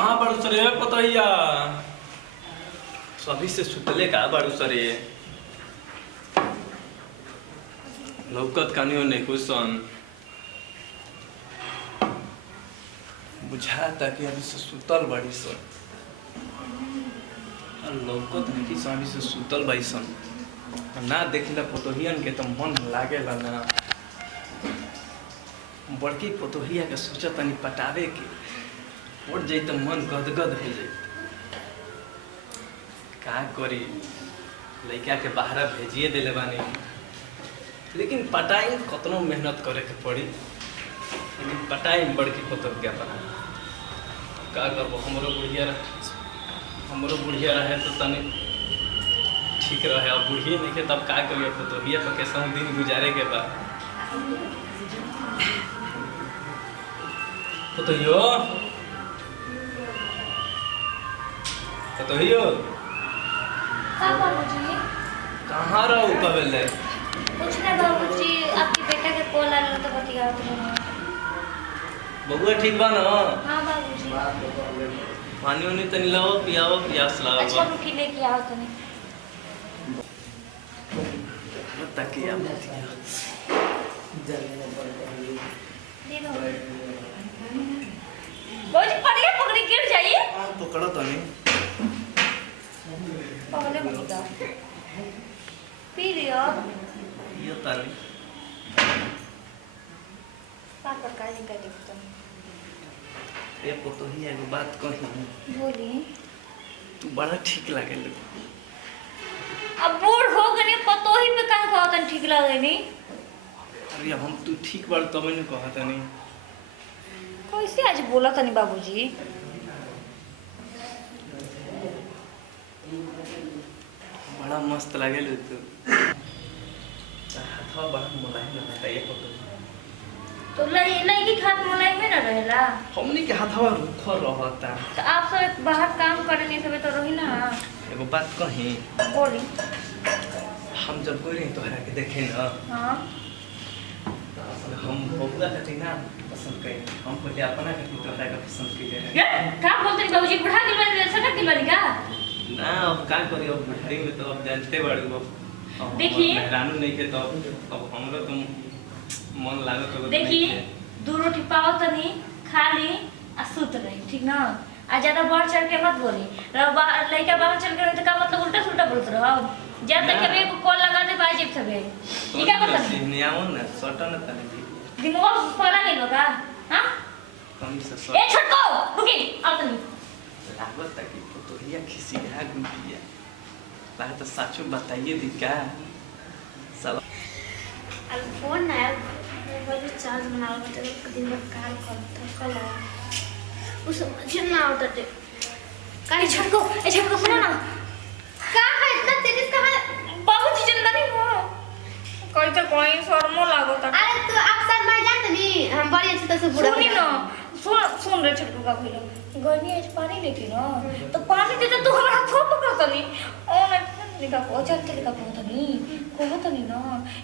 कहाँ बाड़ू सरे पतैया सभी से सुतले का बाड़ू सरे लौकत कानियो नहीं कुसन बुझाता कि अभी से सुतल बड़ी सन लौकत नहीं कि अभी से सुतल बड़ी सन ना देखला पतोहियन के तो मन लागेला ना बड़की पतोहिया के सोचा तनी पटावे के उठ जाई तो मन गदगद हो जाई का करी लड़का के बाहर भेजिए दिले बानी लेकिन पटाई कतनो मेहनत करे के पड़ी लेकिन पटाई बड़की पतोहिया बना का करबो हमरो बुढ़िया रहे तो तनी ठीक रहे अब बुढ़िए नहीं के तब का करिए पतोहिया पर कैसा दिन गुजारे के बाद पतोहियो पतोहियो बाबूजी कहाँ रहो कबले कुछ नहीं बाबूजी आपके बेटा के कॉल आया तो बतिया बबुआ ठीक बा ना हाँ बाबूजी पानी उनी तनी लाओ पियाओ प्यास लाओ अच्छा रुकी लेके आओ तनी तकिया मतिया दे दो बाबूजी पकड़िए पकड़ी गिर जाइए पकड़ो तनी पकड़े मत पी लियो ये तनी पापा का निकाल दे तुम ये पतोहिया एगो बात कही बोली तू बड़ा ठीक लागे लो अब बूढ़ हो गए पतो ही पे कहां कहत तन ठीक लगे नी अरे हम तू ठीक बाड़ तब नहीं कहत नहीं कैसे आज बोला तनी बाबूजी बड़ा मस्त लागे लो तू हाथ बड़ा मुलायम लगता है ये पतोहिया तो लड़की हाथ मलाई में ना रहेला हमनी के हाथवा रुखो रहता तो आप सब बाहर काम करे नहीं सब तो रही ना एगो बात कही बोली हम जब कोई रही तोहरा के देखे ना हाँ हम बबुआ खातिर ना पसंद करी हम पहले अपना खातिर तोहरा के पसंद कइले रहे क्या बोलते हैं बाबूजी बुढ़ा दिल वाली सटक दिल वाली का ना अब का करी अब बुढ़ारी में तो अब जानते बाड़ू अब देखिए। रानू नहीं के तो अब हमरो तुम मन लागत हो देखिए दो रोटी पाओ तनी खा ली आ सुत रही ठीक ना आ ज्यादा बढ़ चढ़ के मत बोली लड़का बाहर चल के तो का मतलब उल्टा सुल्टा बोलत रहो जब तक कभी कॉल लगा दे बाई जेब सबे ठीक है बता नहीं आओ ना सटन तने दिमाग पला नहीं लगा हां कम से ए सट छोटको रुकी आओ तनी लागत कि पतोहिया खिसिया गुटिया बात तो सच बताइए दी का साला अब फोन ना मोबाइल चार्ज बनाओ मतलब दिन भर काम करता कल उस समझ ना आता थे काहे छोटको ए छोटको सुनो ना का है इतना तेज कहां बाबूजी जिंदा नहीं हो कोई तो कोई शर्मो लागोता अरे तू अक्सर मैं जानत नहीं हम बड़ी अच्छी तरह से बुढ़ा सुनी ना सुन रे छोटको का भइलो गनी आज पानी लेके ना तो पानी देता तू हमरा हाथ पकड़ता नहीं ओ ना निका को चलते निका को तो नहीं ना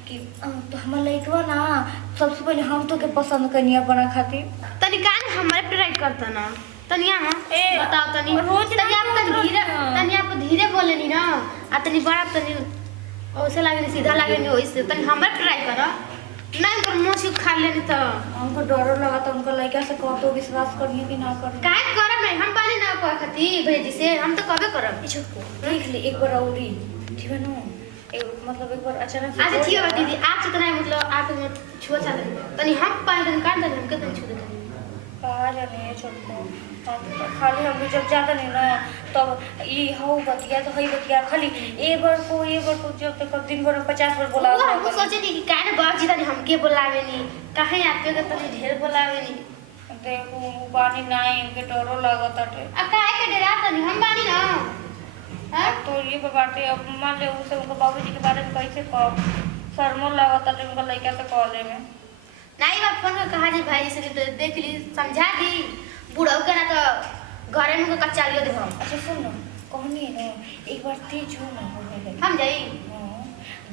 कि तो हमर लइकवा ना सबसे पहले हम तो के पसंद कनिया बना खातिर तनी कान हमारे ट्राई करता ना तनी हां ए, बताओ तनी रोज तनी आप रोज धीरे ना। तनी आप धीरे बोले नी ना आ तनी बड़ा तनी ओसे लागे नी सीधा लागे नी ओइसे तनी हमारे ट्राई करो नहीं पर मोची खा लेनी तो हमको डर लगा तो उनका लइका से कह तो विश्वास करिए कि ना करिए काहे करब नहीं हम बानी ना कोई खती भेजी से हम तो कबे करब ई छोटको देख ले एक बार औरी ठीक है ना मतलब एक बार अचानक से अच्छा ठीक है दीदी आप से तना मतलब आप मत छुआ चाहते तनी हम पाए तनी काट दे हम के तनी छू दे कहा जाने छोटको खाली हम जब जाता नहीं ना तब ई हौ बतिया तो हई बतिया खाली एक बार को जब तक दिन भर में 50 बार बोला वो हम सोचे नहीं कि काहे बाजी तनी हमके बोलावे नी काहे आपके के तनी ढेर बोलावे नी देखो पानी नहीं इनके डरो लागत है आ काहे के डरा तनी हम बानी ना हां तो ये पे बातें अब मान ले उसे उनके बाबूजी के बारे में कैसे कह शर्मो लागत है उनका लड़का से कॉल में नहीं बात फोन में कहा जी भाई से तो देख ली समझा दी बूढ़ा के ना तो घरे में कच्चा लियो दे हम अच्छा सुन ना कहनी है ना एक बार तेज हो ना बोलने लगी हम जाई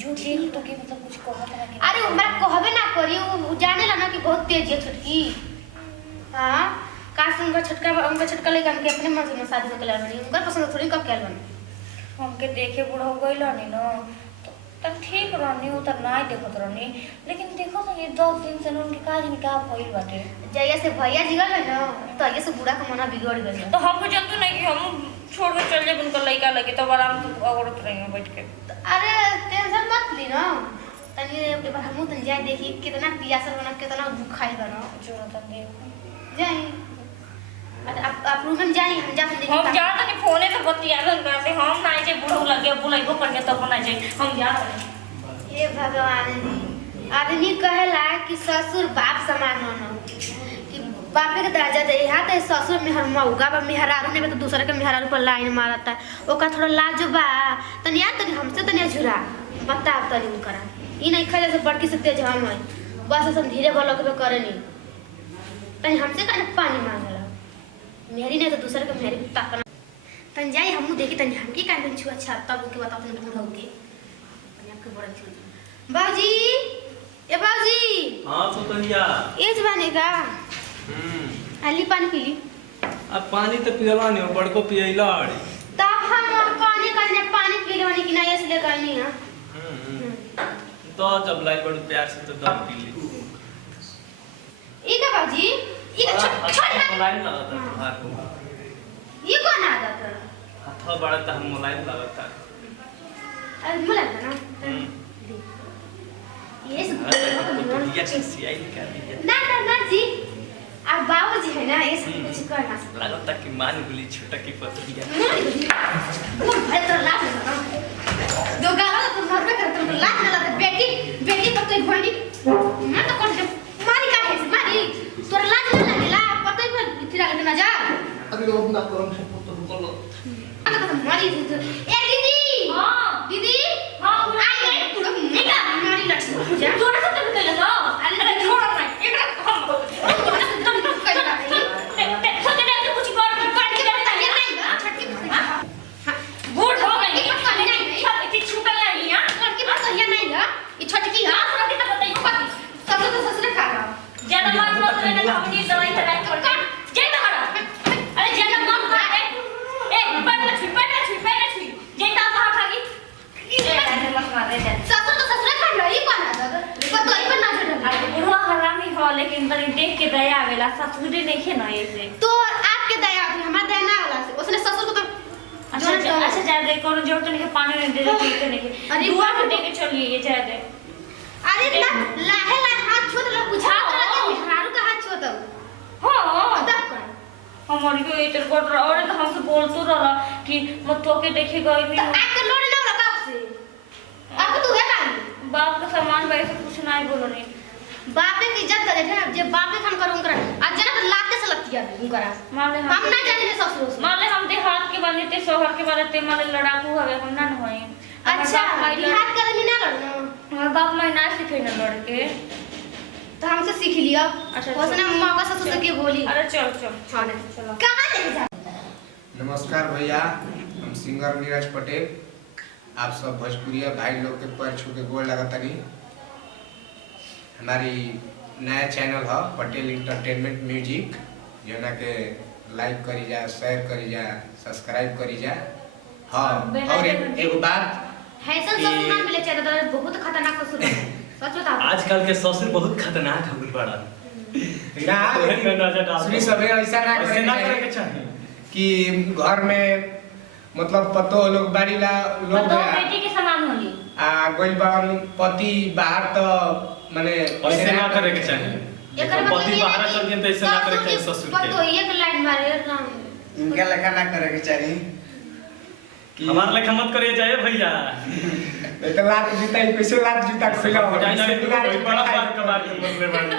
जो देख तो कि मतलब कुछ कहत ना कि अरे हमरा कहबे ना करी वो जाने ला ना कि बहुत तेज है छुटकी हां का उनका छटका लेके हमके अपने मन से शादी होके लाल बनी उनका पसंद थोड़ी कब कैल बनी हमके देखे बूढ़ा हो गई रहनी ना तो ठीक रहनी वो तो नहीं देखत रहनी लेकिन देखो तो ये 10 दिन से उनके काज में क्या भइल बाटे जैया से भैया जिगल है ना तो ये से बूढ़ा का मना बिगड़ गया तो हमको जानते नहीं कि हम छोड़ के चल जाए उनका लड़का लगे तब आराम से औरत रहेंगे बैठ के अरे टेंशन मत ली ना तनी एक बार हमहू तनी जाए देखी कितना पियासल बना कितना भूखाई बना चलो तब देखो जाए आप रूम में जाए हम जा देखी हम जा तनी फोने से बतियालन करते हम ना जे बूढ़ा लगे बुलाइबो करके तब ना जाए हम जा तनी हे भगवान जी आदमी कहेला कि ससुर बाप समान होना कि बापे के दर्जा दे यहाँ तो ससुर मेहर मऊगा बा मेहरारू ने तो दूसरे के मेहरारू पर लाइन मारता ओका थोड़ा लाज बा तनी याद तनी हमसे तनी झुरा बता तनी करा ई नहीं खा जैसे बड़की से तेज हम है बस हम धीरे भलो के करे नहीं तनी हमसे का पानी मांगला मेहरी ने तो दूसरे के मेहरी ताकना तनी जाई हमहू देखी तनी हमकी का तनी छुआ अच्छा तब के बताओ तनी बूढ़ हो के आपके बड़ा छुआ बाबूजी ए बाबूजी हां तो कहिया एज बने का अली पानी पी ली अब पानी तो पियला नहीं बड़को पियला अड़ी तब हम पानी पी लेवानी कि नहीं इसलिए कहनी है तो जब लाई बड़ प्यार से तो दम पी ली ई का बाबूजी ई का छोड़ मुलायम लगता तुम्हार को ये कौन आदत है हाथ बड़ा तो हम मुलायम लगता अरे मुला ना ये सब ये चीज आई क्या दी ना जी अब बाबूजी है ना ये सब कुछ करना लगता कि मान गुली छोटा की पतलिया वो भाई तो लाख ना दो गाला तो घर में करते तो लाख ना बेटी पर तो भोनी मैं तो कौन मारी का है मारी तोर लाज ना लगेला पता ही इतना लगे ना जा अभी लोग ना करो सब तो रुको अरे तो मारी ए दीदी हां दीदी हां आई गई पूरा निका मारी लट जा तोरा से तो निकल जा अरे छोड़ ना एकरा हम लेकिन तनी देख के दया आवेला ससुरे नहीं है ना ऐसे तो आपके दया हमारा दया ना होला से उसने ससुर को तो अच्छा जा दे कौन जरूरत नहीं है पानी नहीं दे पीते नहीं अरे दुआ के दे के चलिए ये जा दे अरे ना लाहे लाहे हाथ छू तो बुझा तो लगे मेहरारू का हाथ छू तो हां तब कर हमारी को इधर कोट रहा और तो हमसे बोलतो रहा कि मत तो के देखे गई तो आपका लोड ना होला कब से आपको तो है ना बाप का सामान वैसे कुछ नहीं बोलो नहीं बापे की इज्जत करे थे जे बापे खान करूं कर आज जना तो लाते से लतिया उनकरा मान ले हम ना जाने ने ससुर से मान ले हम देहात के बनते शोहर के बनते मान ले लड़ाकू हवे हम ना होई अच्छा बिहार का आदमी ना लड़ना हमार बाप महीना सिखे ना लड़ के तो हमसे सीख लिया अच्छा, उसने मौका ससुर से के बोली अरे चल चल हां चलो कहां लेके जा नमस्कार भैया हम सिंगर नीरज पटेल आप सब भोजपुरिया भाई लोग के पैर छू के गोड़ लगातानी हमारी नया चैनल है पटेल इंटरटेनमेंट म्यूजिक जना के लाइक करी जा शेयर करी जा सब्सक्राइब करी जा हाँ और एगो बात हैसन ससुर ना मिले चाहे तो बहुत खतरनाक ससुर है सच बताओ आजकल के ससुर बहुत खतरनाक हो गए बड़ा सुनी सबे ऐसा ना करे के चाहिए कि घर में मतलब पतो लोग बाड़ी ला लोग तो बेटी के समान होली आ गइल बान पति बाहर तो माने ऐसे ना करे के चाहिए एकर पति मतलब बाहर चल गए तो ऐसे ना करे के चाहिए ससुर पर तो के एक लाइन मारे ना इनका लेखा ना करे के चाहिए कि हमार लेखा मत करिए जाए भैया तो लात जूता कैसे लात जूता खोला हो जाए ना कोई बड़ा बात कबार के मरले बाड़ी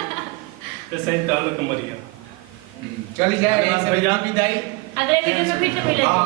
तो सही तो लोग मरिया चली जाए ऐसे भैया विदाई अगले वीडियो में फिर से मिलेंगे।